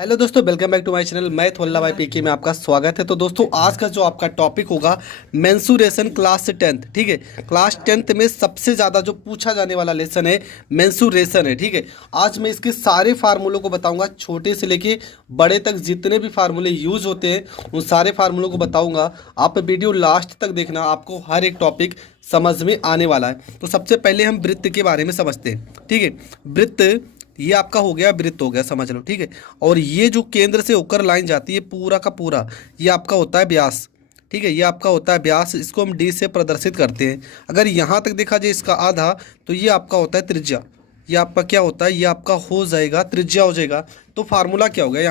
Hello दोस्तों, welcome back to my channel. मैं थोल्ला भाई पीके में आपका स्वागत है। तो दोस्तों, आज का जो आपका टॉपिक होगा मेंसुरेशन क्लास 10। ठीक है, क्लास 10 में सबसे ज़्यादा जो पूछा जाने वाला लेसन है मेंसुरेशन है। ठीक है, आज मैं इसके सारे फार्मूलों को बताऊंगा, छोटे से लेके बड़े तक जितने भी फार्मूले यूज होते हैं उन सारे फार्मूलों को बताऊँगा। आप वीडियो लास्ट तक देखना, आपको हर एक टॉपिक समझ में आने वाला है। तो सबसे पहले हम वृत्त के बारे में समझते हैं। ठीक है, वृत्त ये आपका हो गया, वृत्त हो गया, समझ लो। ठीक है, और ये जो केंद्र से होकर लाइन जाती है पूरा का पूरा, ये आपका होता है व्यास। ठीक है, ये आपका होता है व्यास। इसको हम डी से प्रदर्शित करते हैं। अगर यहाँ तक देखा जाए इसका आधा, तो ये आपका होता है त्रिज्या। ये आपका क्या होता है, ये आपका हो जाएगा त्रिज्या हो जाएगा। तो फार्मूला क्या हो गया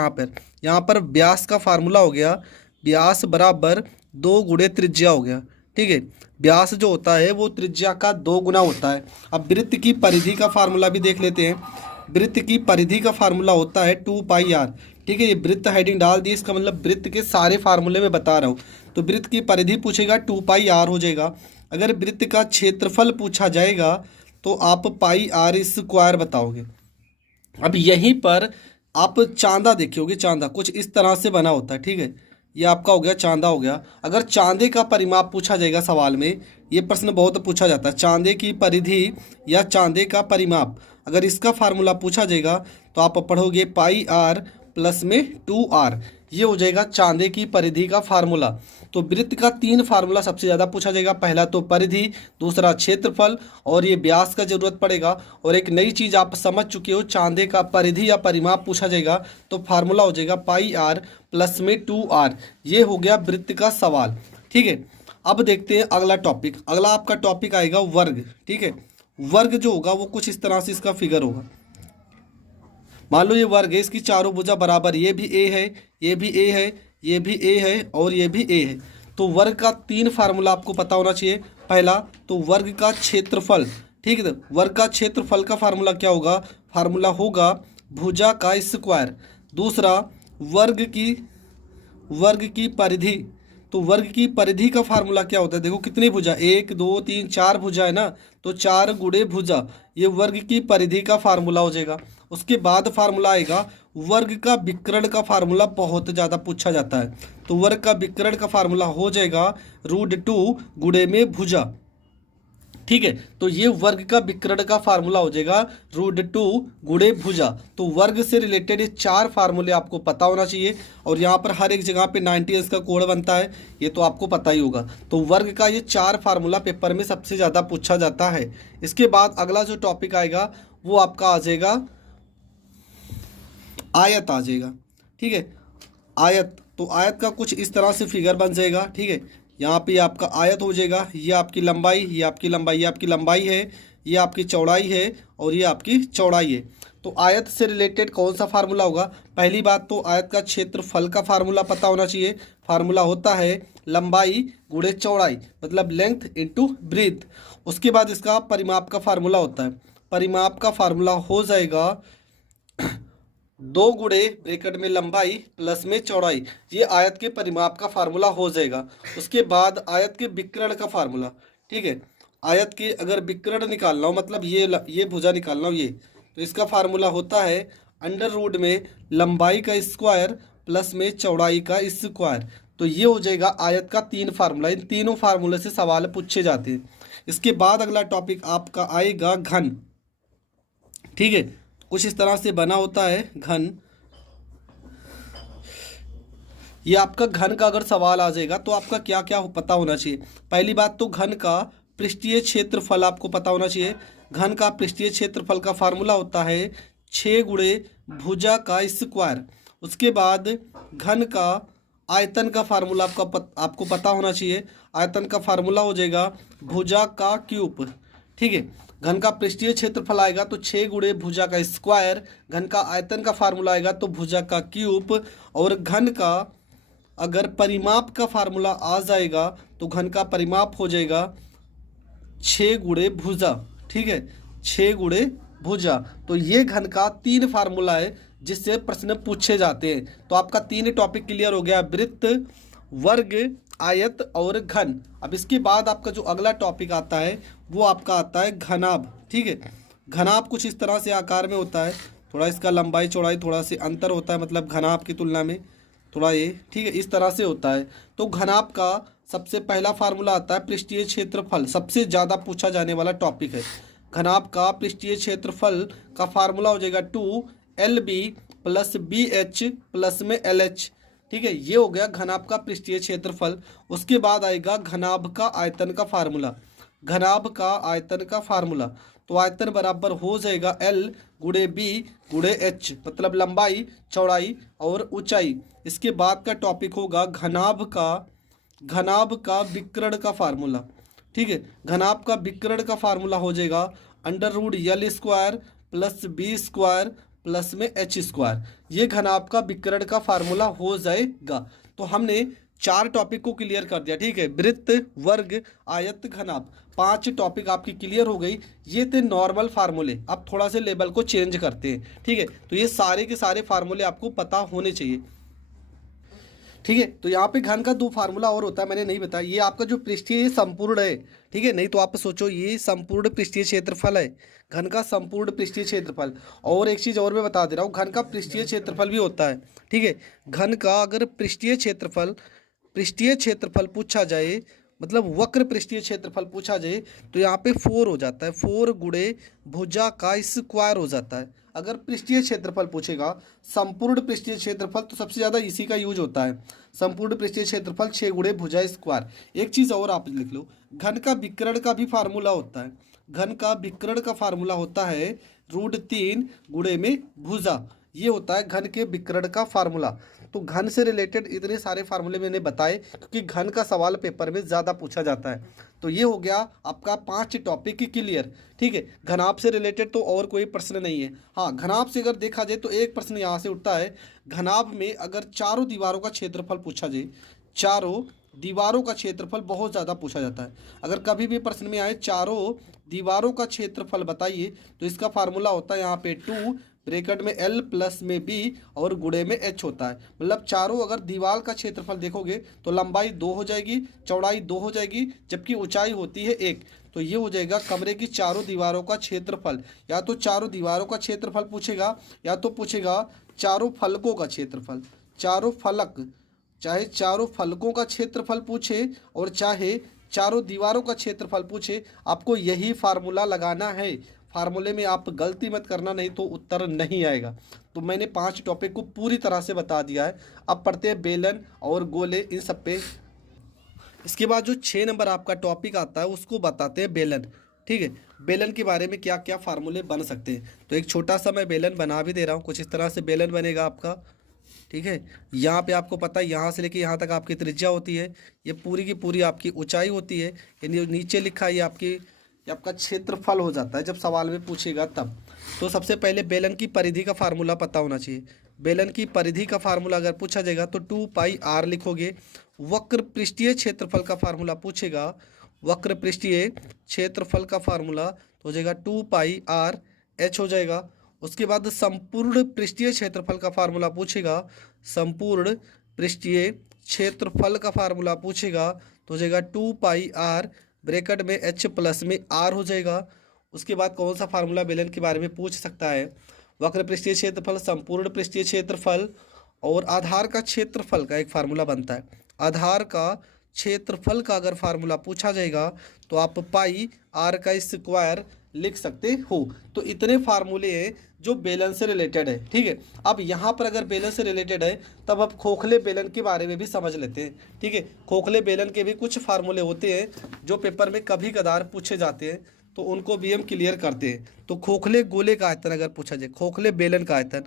यहाँ पर व्यास का फार्मूला हो गया, व्यास बराबर 2 गुणे त्रिज्या हो गया। ठीक है, व्यास जो होता है वो त्रिज्या का 2 गुना होता है। अब वृत्त की परिधि का फार्मूला भी देख लेते हैं। वृत्त की परिधि का फार्मूला होता है 2πr। ठीक है, ये वृत्त हेडिंग डाल दी, इसका मतलब वृत्त के सारे फार्मूले में बता रहा हूँ। तो वृत्त की परिधि पूछेगा 2πr हो जाएगा। अगर वृत्त का क्षेत्रफल पूछा जाएगा तो आप πr² बताओगे। अब यहीं पर आप चांदा देखोगे, चांदा कुछ इस तरह से बना होता है। ठीक है, ये आपका हो गया चांदा हो गया। अगर चांदे का परिमाप पूछा जाएगा सवाल में, ये प्रश्न बहुत पूछा जाता है, चांदे की परिधि या चांदे का परिमाप, अगर इसका फार्मूला पूछा जाएगा तो आप पढ़ोगे πr प्लस में 2r। ये हो जाएगा चांदे की परिधि का फार्मूला। तो वृत्त का 3 फार्मूला सबसे ज़्यादा पूछा जाएगा। पहला तो परिधि, दूसरा क्षेत्रफल, और ये व्यास का जरूरत पड़ेगा। और एक नई चीज़ आप समझ चुके हो, चांदे का परिधि या परिमाप पूछा जाएगा तो फार्मूला हो जाएगा πr प्लस में 2r। ये हो गया वृत्त का सवाल। ठीक है, अब देखते हैं अगला टॉपिक। अगला आपका टॉपिक आएगा वर्ग। ठीक है, वर्ग जो होगा वो कुछ इस तरह से इसका फिगर होगा। मान लो ये वर्ग है, इसकी चारों भुजा बराबर, ये भी ए है, ये भी ए है, ये भी ए है और ये भी ए है। तो वर्ग का 3 फार्मूला आपको पता होना चाहिए। पहला तो वर्ग का क्षेत्रफल। ठीक है, तो वर्ग का क्षेत्रफल का फार्मूला क्या होगा, फार्मूला होगा भुजा का स्क्वायर। दूसरा वर्ग की परिधि। तो वर्ग की परिधि का फार्मूला क्या होता है, देखो कितनी भुजा, 1 2 3 4 भुजा है ना, तो 4 गुणे भुजा, ये वर्ग की परिधि का फार्मूला हो जाएगा। उसके बाद फार्मूला आएगा वर्ग का विकर्ण का फार्मूला, बहुत ज़्यादा पूछा जाता है। तो वर्ग का विकर्ण का फार्मूला हो जाएगा √2 गुणे में भुजा। ठीक है, तो ये वर्ग का विकर्ण का फार्मूला हो जाएगा √2 गुणे भुजा। तो वर्ग से रिलेटेड ये 4 फार्मूले आपको पता होना चाहिए। और यहाँ पर हर एक जगह पे 90 अंश का कोड बनता है, ये तो आपको पता ही होगा। तो वर्ग का ये 4 फार्मूला पेपर में सबसे ज़्यादा पूछा जाता है। इसके बाद अगला जो टॉपिक आएगा वो आपका आ जाएगा आयत आ जाएगा। ठीक है, आयत। तो आयत का कुछ इस तरह से फिगर बन जाएगा। ठीक है, यहाँ पे आपका आयत हो जाएगा, ये आपकी लंबाई, ये आपकी लंबाई, ये आपकी लंबाई है, ये आपकी चौड़ाई है और ये आपकी चौड़ाई है। तो आयत से रिलेटेड कौन सा फार्मूला होगा, पहली बात तो आयत का क्षेत्रफल का फार्मूला पता होना चाहिए। फार्मूला होता है लंबाई गुणे चौड़ाई, मतलब लेंथ इंटू ब्रीथ। उसके बाद इसका परिमाप का फार्मूला होता है, परिमाप का फार्मूला हो जाएगा 2 गुणे ब्रैकेट में लंबाई प्लस में चौड़ाई। ये आयत के परिमाप का फार्मूला हो जाएगा। उसके बाद आयत के विकर्ण का फार्मूला। ठीक है, आयत के अगर विकर्ण निकालना हो, मतलब ये भुजा निकालना हो, ये तो इसका फार्मूला होता है √ में लंबाई का स्क्वायर प्लस में चौड़ाई का स्क्वायर। तो ये हो जाएगा आयत का 3 फार्मूला। इन तीनों फार्मूले से सवाल पूछे जाते हैं। इसके बाद अगला टॉपिक आपका आएगा घन। ठीक है, कुछ इस तरह से बना होता है घन। ये आपका घन का अगर सवाल आ जाएगा तो आपका क्या क्या पता होना चाहिए। पहली बात तो घन का पृष्ठीय क्षेत्रफल आपको पता होना चाहिए। घन का पृष्ठीय क्षेत्रफल का फार्मूला होता है 6 गुणे भुजा का स्क्वायर। उसके बाद घन का आयतन का फार्मूला आपको पता होना चाहिए। आयतन का फार्मूला हो जाएगा भुजा का क्यूब। ठीक है, घन का पृष्ठीय क्षेत्रफल आएगा तो 6 गुणे भुजा का स्क्वायर, घन का आयतन का फार्मूला आएगा तो भुजा का क्यूब, और घन का अगर परिमाप का फार्मूला आ जाएगा तो घन का परिमाप हो जाएगा 6 गुणे भुजा। ठीक है, 6 गुणे भुजा। तो ये घन का 3 फार्मूला है जिससे प्रश्न पूछे जाते हैं। तो आपका 3 टॉपिक क्लियर हो गया, वृत्त, वर्ग, आयत और घन। अब इसके बाद आपका जो अगला टॉपिक आता है वो आपका आता है घनाभ। ठीक है, घनाभ कुछ इस तरह से आकार में होता है। थोड़ा इसका लंबाई चौड़ाई थोड़ा सा अंतर होता है, मतलब घनाभ की तुलना में थोड़ा ये, ठीक है, इस तरह से होता है। तो घनाभ का सबसे पहला फार्मूला आता है पृष्ठीय क्षेत्रफल, सबसे ज़्यादा पूछा जाने वाला टॉपिक है। घनाभ का पृष्ठीय क्षेत्रफल का फार्मूला हो जाएगा 2LB प्लस BH प्लस में LH, ठीक है, ये हो गया घनाभ का पृष्ठीय क्षेत्रफल। उसके बाद आएगा घनाभ का आयतन का फार्मूला। घनाभ का आयतन का फार्मूला, तो आयतन बराबर हो जाएगा L गुणे B गुणे H, मतलब लंबाई चौड़ाई और ऊंचाई। इसके बाद का टॉपिक होगा घनाभ का विकर्ण का फार्मूला, ठीक है। घनाभ का विकर्ण का फार्मूला हो जाएगा √L² प्लस B² प्लस में H²। ये घनाभ का विकर्ण का फार्मूला हो जाएगा। तो हमने 4 टॉपिक को क्लियर कर दिया, ठीक है। वृत्त, वर्ग, आयत, घनाभ, 5 टॉपिक आपकी क्लियर हो गई। ये थे नॉर्मल फार्मूले। अब थोड़ा से लेवल को चेंज करते हैं, ठीक है। तो ये सारे के सारे फार्मूले आपको पता होने चाहिए, ठीक है। तो यहाँ पे घन का 2 फार्मूला और होता है, मैंने नहीं बताया। ये आपका जो पृष्ठीय संपूर्ण है, ठीक है, नहीं तो आप सोचो ये संपूर्ण पृष्ठीय क्षेत्रफल है, घन का संपूर्ण पृष्ठीय क्षेत्रफल। और एक चीज़ और मैं बता दे रहा हूँ, घन का पृष्ठीय क्षेत्रफल भी होता है, ठीक है। घन का अगर पृष्ठीय क्षेत्रफल पूछा जाए, मतलब वक्र पृष्ठीय क्षेत्रफल पूछा जाए, तो यहाँ पे 4 हो जाता है, 4 गुणे भुजा का स्क्वायर हो जाता है। अगर पृष्ठीय क्षेत्रफल पूछेगा, संपूर्ण पृष्ठीय क्षेत्रफल तो सबसे ज़्यादा इसी का यूज होता है। संपूर्ण पृष्ठीय क्षेत्रफल 6 गुणे भुजा स्क्वायर। एक चीज़ और आप लिख लो, घन का विकर्ण का भी फार्मूला होता है। घन का विकर्ण का फार्मूला होता है √3 गुणे में भुजा। ये होता है घन के विकर्ण का फार्मूला। तो घन से रिलेटेड इतने सारे फार्मूले मैंने बताए क्योंकि घन का सवाल पेपर में ज़्यादा पूछा जाता है। तो ये हो गया आपका 5 टॉपिक क्लियर, ठीक है। घनाभ से रिलेटेड तो और कोई प्रश्न नहीं है। हाँ, घनाभ से अगर देखा जाए तो एक प्रश्न यहाँ से उठता है, घनाभ में अगर चारों दीवारों का क्षेत्रफल पूछा जाए, चारों दीवारों का क्षेत्रफल बहुत ज़्यादा पूछा जाता है। अगर कभी भी प्रश्न में आए चारों दीवारों का क्षेत्रफल बताइए, तो इसका फार्मूला होता है यहाँ पे 2 ब्रैकेट में L प्लस में B और गुणे में H होता है। मतलब चारों अगर दीवार का क्षेत्रफल देखोगे तो लंबाई 2 हो जाएगी, चौड़ाई 2 हो जाएगी, जबकि ऊंचाई होती है 1। तो ये हो जाएगा कमरे की चारों दीवारों का क्षेत्रफल। या तो चारों दीवारों का क्षेत्रफल पूछेगा, या तो पूछेगा चारों फलकों का क्षेत्रफल। चारों फलक, चाहे चारों फलकों का क्षेत्रफल पूछे और चाहे चारों दीवारों का क्षेत्रफल पूछे, आपको यही फार्मूला लगाना है। फार्मूले में आप गलती मत करना, नहीं तो उत्तर नहीं आएगा। तो मैंने 5 टॉपिक को पूरी तरह से बता दिया है। अब पढ़ते हैं बेलन और गोले, इन सब पे। इसके बाद जो 6 नंबर आपका टॉपिक आता है उसको बताते हैं बेलन, ठीक है। बेलन के बारे में क्या क्या फार्मूले बन सकते हैं। तो एक छोटा सा मैं बेलन बना भी दे रहा हूँ, कुछ इस तरह से बेलन बनेगा आपका, ठीक है। यहाँ पे आपको पता है यहाँ से लेके यहाँ तक आपकी त्रिज्या होती है, ये पूरी की पूरी आपकी ऊंचाई होती है। यानी नीचे लिखा है ये आपका क्षेत्रफल हो जाता है जब सवाल में पूछेगा तब। तो सबसे पहले बेलन की परिधि का फार्मूला पता होना चाहिए। बेलन की परिधि का फार्मूला अगर पूछा जाएगा तो 2πr लिखोगे। वक्र पृष्ठीय क्षेत्रफल का फार्मूला पूछेगा, वक्र पृष्ठीय क्षेत्रफल का फार्मूला तो हो जाएगा 2πr/h हो जाएगा। उसके बाद संपूर्ण पृष्ठीय क्षेत्रफल का फार्मूला पूछेगा, संपूर्ण पृष्ठीय क्षेत्रफल का फार्मूला पूछेगा तो हो जाएगा 2πr ब्रैकेट में h प्लस में r हो जाएगा। उसके बाद कौन सा फार्मूला बेलन के बारे में पूछ सकता है, वक्र पृष्ठीय क्षेत्रफल, संपूर्ण पृष्ठीय क्षेत्रफल और आधार का क्षेत्रफल का एक फार्मूला बनता है। आधार का क्षेत्रफल का अगर फार्मूला पूछा जाएगा तो आप πr² लिख सकते हो। तो इतने फार्मूले हैं जो बेलन से रिलेटेड है, ठीक है। अब यहाँ पर अगर बेलन से रिलेटेड है तब अब खोखले बेलन के बारे में भी समझ लेते हैं, ठीक है। खोखले बेलन के भी कुछ फार्मूले होते हैं जो पेपर में कभी कदार पूछे जाते हैं, तो उनको भी हम क्लियर करते हैं। तो खोखले गोले का आयतन अगर पूछा जाए, खोखले बेलन का आयतन,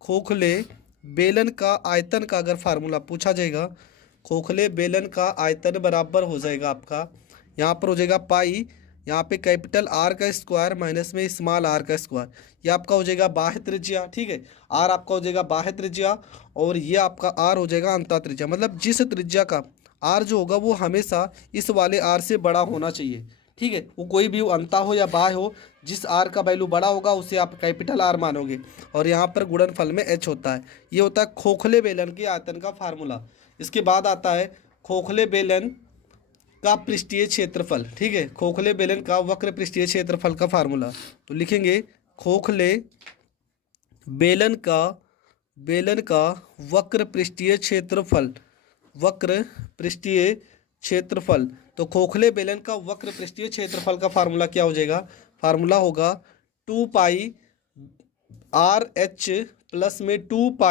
खोखले बेलन का आयतन का अगर फार्मूला पूछा जाएगा, खोखले बेलन का आयतन बराबर हो जाएगा आपका, यहाँ पर हो जाएगा पाई, यहाँ पे कैपिटल R का स्क्वायर माइनस में स्मॉल r का स्क्वायर। ये आपका हो जाएगा बाह्य त्रिज्या, ठीक है। R आपका हो जाएगा बाह्य त्रिज्या और ये आपका R हो जाएगा अंतः त्रिज्या। मतलब जिस त्रिज्या का R जो होगा वो हमेशा इस वाले R से बड़ा होना चाहिए, ठीक है। वो कोई भी अंता हो या बाह्य हो, जिस R का वैल्यू बड़ा होगा उसे आप कैपिटल R मानोगे। और यहाँ पर गुणनफल में H होता है। ये होता है खोखले बेलन के आयतन का फार्मूला। इसके बाद आता है खोखले बेलन का पृष्ठीय क्षेत्रफल, ठीक है। खोखले बेलन का वक्र पृष्ठीय क्षेत्रफल का फार्मूला तो लिखेंगे खोखले बेलन का वक्र पृष्ठीय क्षेत्रफल, वक्र पृष्ठीय क्षेत्रफल। तो खोखले बेलन का वक्र पृष्ठीय क्षेत्रफल का फार्मूला क्या हो जाएगा? फार्मूला होगा 2πr(h) प्लस में 2π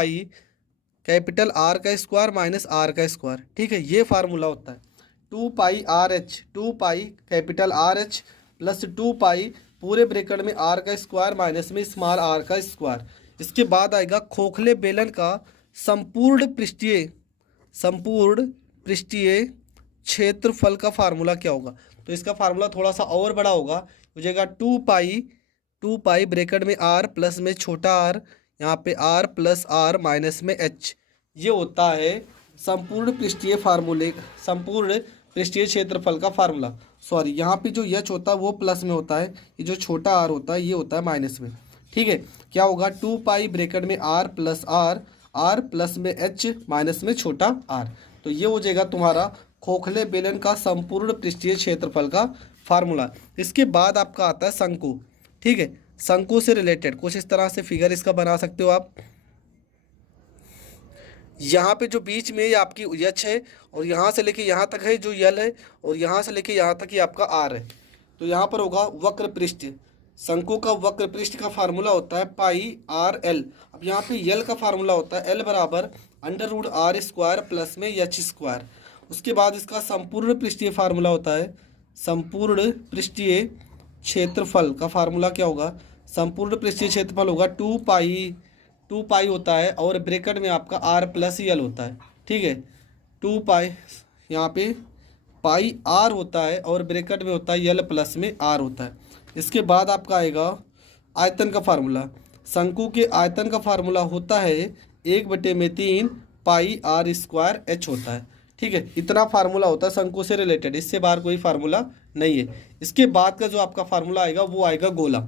कैपिटल आर का स्क्वायर माइनस आर का स्क्वायर। ठीक है, ये फार्मूला होता है 2πr(h), 2π कैपिटल RH प्लस 2π पूरे ब्रैकेट में आर का स्क्वायर माइनस में स्मॉल आर का स्क्वायर। इसके बाद आएगा खोखले बेलन का संपूर्ण पृष्ठीय क्षेत्रफल का फार्मूला क्या होगा? तो इसका फार्मूला थोड़ा सा और बड़ा होगा, हो जाएगा 2π ब्रैकेट में आर प्लस में छोटा आर, यहाँ पे आर प्लस आर माइनस में एच। ये होता है संपूर्ण पृष्ठीय क्षेत्रफल का फार्मूला। सॉरी, यहाँ पे जो एच होता है वो प्लस में होता है, ये जो छोटा आर होता है ये होता है माइनस में। ठीक है, क्या होगा? 2π ब्रैकेट में आर प्लस में एच माइनस में छोटा आर। तो ये हो जाएगा तुम्हारा खोखले बेलन का संपूर्ण पृष्ठीय क्षेत्रफल का फार्मूला। इसके बाद आपका आता है शंकु। ठीक है, शंकु से रिलेटेड कुछ इस तरह से फिगर इसका बना सकते हो आप। यहाँ पे जो बीच में ये आपकी एच है और यहाँ से लेके यहाँ तक है जो यल है, और यहाँ से लेके यहाँ तक ये आपका आर है। तो यहाँ पर होगा वक्र पृष्ठ। शंकु का वक्र पृष्ठ का फार्मूला होता है πr(l). अब यहाँ पे यल का फार्मूला होता है L बराबर √r² प्लस में h²। उसके बाद इसका संपूर्ण पृष्ठीय फार्मूला होता है, संपूर्ण पृष्ठीय क्षेत्रफल का फार्मूला क्या होगा? संपूर्ण पृष्ठीय क्षेत्रफल होगा 2π होता है और ब्रैकेट में आपका r प्लस यल होता है। ठीक है, 2π यहाँ पे πr होता है और ब्रैकेट में होता है यल प्लस में r होता है। इसके बाद आपका आएगा आयतन का फार्मूला। शंकु के आयतन का फार्मूला होता है 1/3 πr² h होता है। ठीक है, इतना फार्मूला होता है शंकु से रिलेटेड, इससे बाहर कोई फार्मूला नहीं है। इसके बाद का जो आपका फार्मूला आएगा वो आएगा गोला।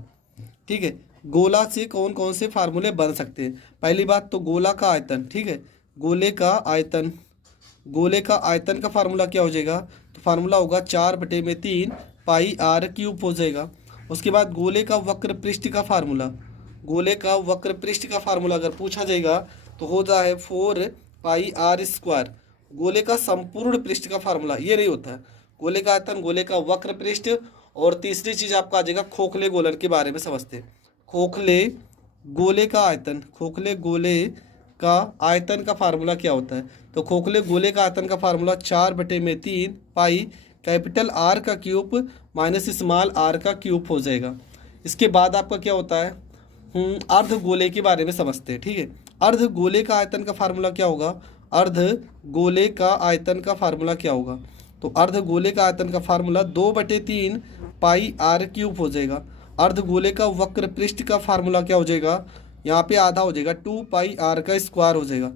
ठीक है, गोला से कौन कौन से फार्मूले बन सकते हैं? पहली बात तो गोला का आयतन। ठीक है, गोले का आयतन का फार्मूला क्या हो जाएगा? तो फार्मूला होगा 4/3 πr³ हो जाएगा। उसके बाद गोले का वक्र पृष्ठ का फार्मूला, अगर पूछा जाएगा तो हो जाए 4πr²। गोले का संपूर्ण पृष्ठ का फार्मूला ये नहीं होता है, गोले का आयतन, गोले का वक्र पृष्ठ। और तीसरी चीज आपका आ जाएगा खोखले गोलन के बारे में समझते हैं। खोखले गोले का आयतन का फार्मूला क्या होता है? तो खोखले गोले का आयतन का फार्मूला 4/3 π कैपिटल आर का क्यूब माइनस स्मॉल आर का क्यूब हो जाएगा। इसके बाद आपका क्या होता है? अर्ध गोले के बारे में समझते हैं। ठीक है, अर्ध गोले का आयतन का फार्मूला क्या होगा? तो अर्ध गोले का आयतन का फार्मूला 2/3 πr³ हो जाएगा। अर्ध गोले का वक्र पृष्ठ का फार्मूला क्या हो जाएगा? यहाँ पे आधा हो जाएगा 2πr² हो जाएगा।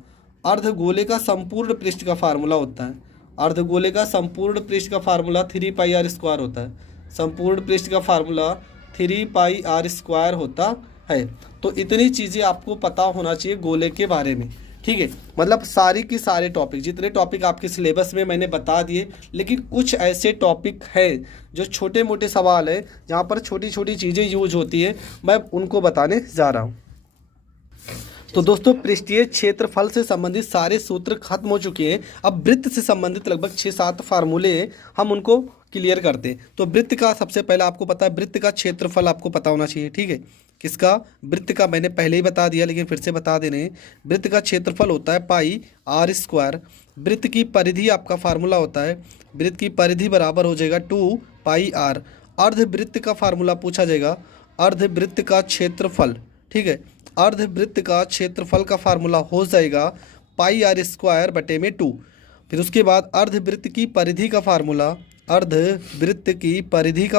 अर्ध गोले का संपूर्ण पृष्ठ का फार्मूला होता है, 3πr² होता है। संपूर्ण पृष्ठ का फार्मूला 3πr² होता है। तो इतनी चीज़ें आपको पता होना चाहिए गोले के बारे में। ठीक है, मतलब सारी की सारे टॉपिक, जितने टॉपिक आपके सिलेबस में मैंने बता दिए, लेकिन कुछ ऐसे टॉपिक है जो छोटे मोटे सवाल है जहाँ पर छोटी छोटी चीज़ें यूज होती है, मैं उनको बताने जा रहा हूँ। तो दोस्तों, पृष्ठीय क्षेत्रफल से संबंधित सारे सूत्र खत्म हो चुके हैं। अब वृत्त से संबंधित लगभग 6-7 फार्मूले हैं, हम उनको क्लियर करते हैं। तो वृत्त का सबसे पहले आपको पता है, वृत्त का क्षेत्रफल आपको पता होना चाहिए। ठीक है, किसका? वृत्त का। मैंने पहले ही बता दिया लेकिन फिर से बता दे रहे हैं। वृत्त का क्षेत्रफल होता है πr²। वृत्त की परिधि आपका फार्मूला होता है, वृत्त की परिधि बराबर हो जाएगा 2πr। अर्धवृत्त का फार्मूला पूछा जाएगा, अर्धवृत्त का क्षेत्रफल। ठीक है, अर्धवृत्त का क्षेत्रफल का फार्मूला हो जाएगा πr²/2। फिर उसके बाद अर्धवृत्त की परिधि का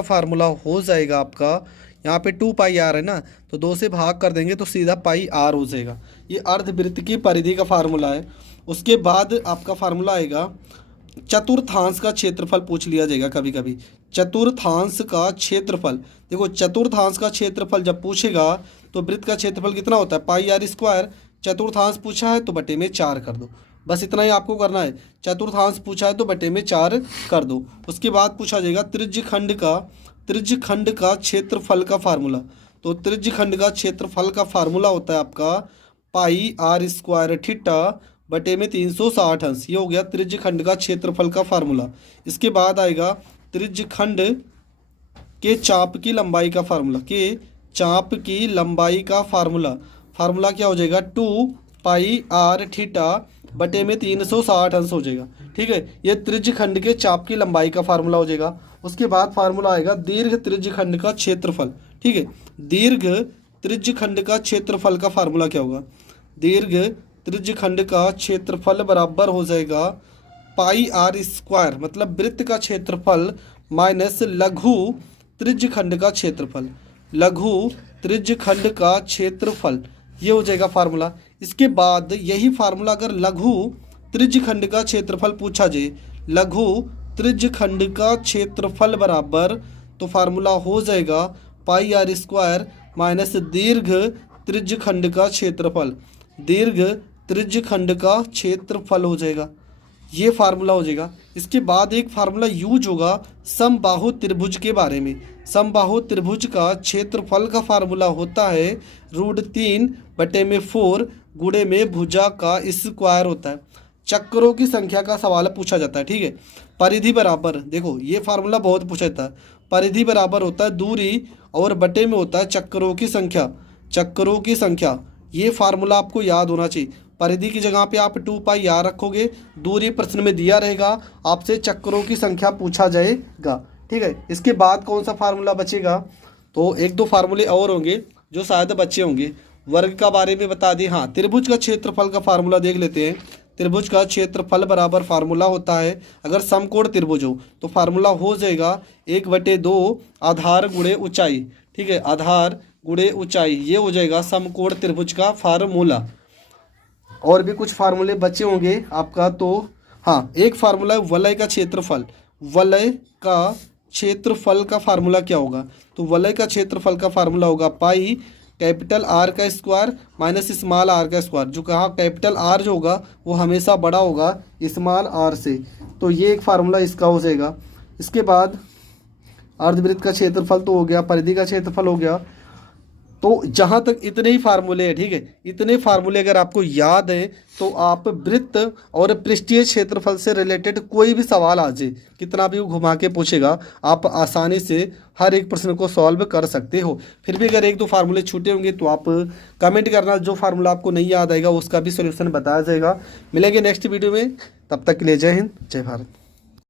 फार्मूला, हो जाएगा आपका, यहाँ पे 2πr है ना, तो 2 से भाग कर देंगे तो सीधा πr हो जाएगा। ये अर्धवृत्त की परिधि का फार्मूला है। उसके बाद आपका फार्मूला आएगा चतुर्थांश का क्षेत्रफल पूछ लिया जाएगा कभी कभी। चतुर्थांश का क्षेत्रफल, देखो चतुर्थांश का क्षेत्रफल जब पूछेगा तो वृत्त का क्षेत्रफल कितना होता है? πr²। चतुर्थांश पूछा है तो बटे में 4 कर दो, बस इतना ही आपको करना है। चतुर्थांश पूछा है तो बटे में 4 कर दो। उसके बाद पूछा जाएगा त्रिज्यखंड का क्षेत्रफल का फार्मूला। तो त्रिज्य खंड का क्षेत्रफल का फार्मूला होता है आपका पाई आर स्क्वायर थीटा बटे में 360 अंश। ये हो गया त्रिज्य खंड का क्षेत्रफल का फार्मूला। इसके बाद आएगा त्रिज्य खंड के चाप की लंबाई का फार्मूला, के चाप की लंबाई का फार्मूला। फार्मूला क्या हो जाएगा 2 पाई आर थीटा बटे में 360 अंश हो जाएगा। ठीक है, ये त्रिज्य खंड के चाप की लंबाई का फार्मूला हो जाएगा। उसके बाद फार्मूला आएगा दीर्घ त्रिज्य खंड का क्षेत्रफल। ठीक है, दीर्घ त्रिज्य खंड का क्षेत्रफल का फार्मूला क्या होगा, दीर्घ त्रिज्य खंड का क्षेत्रफल बराबर हो जाएगा पाई आर स्क्वायर, मतलब वृत्त का क्षेत्रफल माइनस लघु त्रिज्य खंड का क्षेत्रफल, लघु त्रिज्य खंड का क्षेत्रफल। ये हो जाएगा फार्मूला। इसके बाद यही फार्मूला अगर लघु त्रिज्य खंड का क्षेत्रफल पूछा जाए, लघु त्रिज्य खंड का क्षेत्रफल बराबर, तो फार्मूला हो जाएगा पाई आर स्क्वायर माइनस दीर्घ त्रिज्य खंड का क्षेत्रफल, दीर्घ त्रिज्य खंड का क्षेत्रफल हो जाएगा। ये फार्मूला हो जाएगा। इसके बाद एक फार्मूला यूज होगा समबाहु त्रिभुज के बारे में। समबाहु त्रिभुज का क्षेत्रफल का फार्मूला होता है √3/4 गुणे में भुजा का स्क्वायर होता है। चक्रों की संख्या का सवाल पूछा जाता है। ठीक है, परिधि बराबर, देखो ये फार्मूला बहुत पूछा जाता है। परिधि बराबर होता है दूरी और बटे में होता है चक्रों की संख्या, चक्रों की संख्या। ये फार्मूला आपको याद होना चाहिए। परिधि की जगह पे आप 2 पाई आर रखोगे, दूरी प्रश्न में दिया रहेगा, आपसे चक्रों की संख्या पूछा जाएगा। ठीक है, इसके बाद कौन सा फार्मूला बचेगा, तो 1-2 फार्मूले और होंगे जो शायद बच्चे होंगे। वर्ग का बारे में बता दें, हाँ त्रिभुज का क्षेत्रफल का फार्मूला देख लेते हैं। त्रिभुज का क्षेत्रफल बराबर फार्मूला होता है, अगर समकोण त्रिभुज हो तो फार्मूला हो जाएगा 1/2 आधार गुणे ऊंचाई। ठीक है, आधार गुणे ऊंचाई, ये हो जाएगा समकोण त्रिभुज का फार्मूला। और भी कुछ फार्मूले बचे होंगे आपका, तो हाँ एक फार्मूला है वलय का क्षेत्रफल। वलय का क्षेत्रफल का फार्मूला क्या होगा, तो वलय का क्षेत्रफल का फार्मूला होगा पाई कैपिटल आर का स्क्वायर माइनस स्मॉल आर का स्क्वायर। जो कहा कैपिटल आर जो होगा वो हमेशा बड़ा होगा स्मॉल आर से, तो ये एक फार्मूला इसका हो जाएगा। इसके बाद अर्धवृत्त का क्षेत्रफल तो हो गया, परिधि का क्षेत्रफल हो गया। तो जहाँ तक इतने ही फार्मूले हैं। ठीक है, इतने फार्मूले अगर आपको याद है तो आप वृत्त और पृष्ठीय क्षेत्रफल से रिलेटेड कोई भी सवाल आ जाए, कितना भी वो घुमा के पूछेगा, आप आसानी से हर एक प्रश्न को सॉल्व कर सकते हो। फिर भी अगर 1-2 फार्मूले छूटे होंगे तो आप कमेंट करना, जो फार्मूला आपको नहीं याद आएगा उसका भी सोल्यूशन बताया जाएगा। मिलेंगे नेक्स्ट वीडियो में, तब तक के लिए जय हिंद जय भारत।